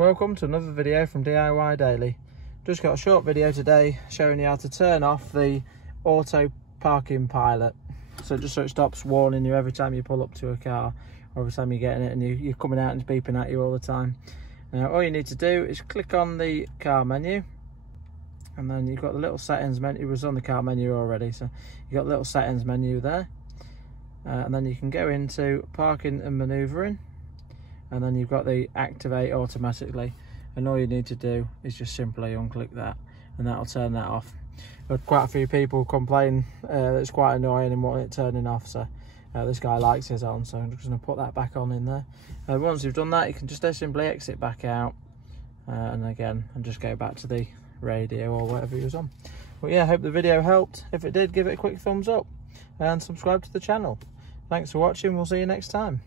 Welcome to another video from DIY Daily. Just got a short video today showing you how to turn off the auto parking pilot. So just so it stops warning you every time you pull up to a car or every time you get in it and you're coming out and it's beeping at you all the time. Now all you need to do is click on the car menu, and then you've got the little settings menu. It was on the car menu already, so you've got the little settings menu there, and then you can go into parking and manoeuvring, and then you've got the activate automatically, and all you need to do is just simply unclick that and that'll turn that off. But quite a few people complain that it's quite annoying and want it turning off, so this guy likes his on, so I'm just going to put that back on in there. Once you've done that, you can just simply exit back out, and again, and just go back to the radio or whatever you was on. But yeah, I hope the video helped. If it did, give it a quick thumbs up and subscribe to the channel. Thanks for watching. We'll see you next time.